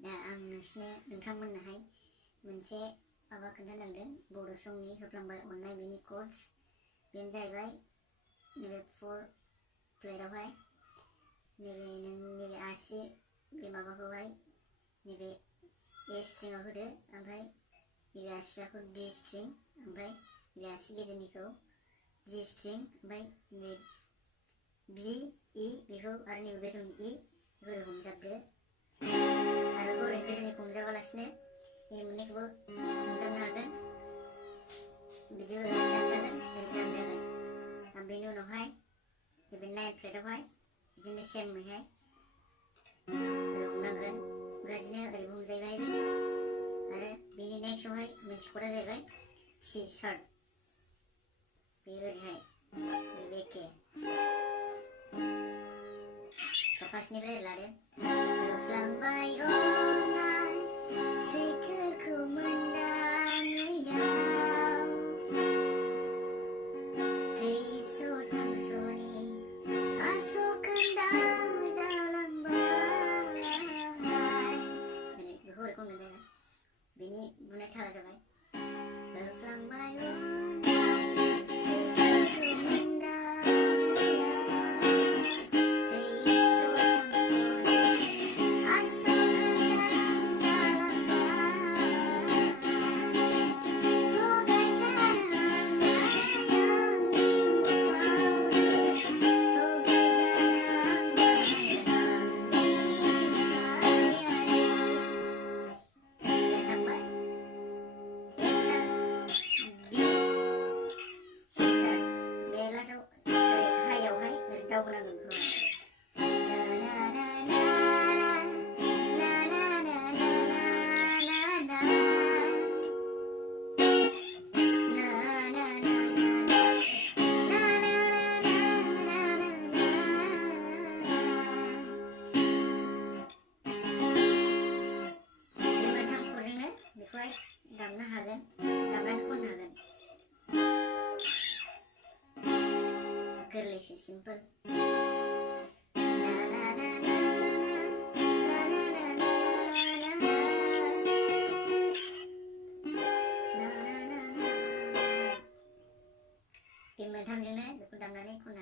दा आं नोंथांमोननोहाय मोनसे माबा खोन्थालांदों बर' संनि होफ्लांबाय अननाय बेनि कर्ड्स बेनो जाहैबाय नैबे 4 फ्लेटआवहाय नैबे आसि बे माबाखौहाय नैबे ए स्ट्रिंआव होदो ओमफ्राय नैबे आसि फिसाखौ डि स्ट्रिं ओमफ्राय नैबे आसि गेजेरनिखौ जि स्ट्रिं ओमफ्राय नैबे बि इ बेखौ आरो नैबे गोजौनि इ बेखौ हमजाबदो आरो ओरै गोजौनिखौ हमजाबालासिनो नैबे मोननैखौबो हमजाबनो हागोन बिदि हमजागोन हमजागोन बेनि उनावहाय नैबे 9 फ्लेटआवहाय बिदिनो सेमैहाय ओरै हमनांगोन बेबायदिनो ओरैबो हमजाहैबाय आरो बेनि नेक्स्टआवहाय मोनसे कर्डआ जाहैबाय सि शार्प बे ओरैहाय बे एखे फार्स्टनिफ्राय लादो होफ्लांबाय अननाय सैथोखौ मोनदाङैयाव थैस' थांस'नि आस'खोन्दा जालांबाय बेखौ ओरै खनगोन जाहैबाय बेनि बुनाय थाला जाबाय होफ्लांबाय दामनो हागोन दामनानै खननो हागोन गोरलैसो सिम्पोल बे मोनथामजोंनो बेखौ दामनानै खननो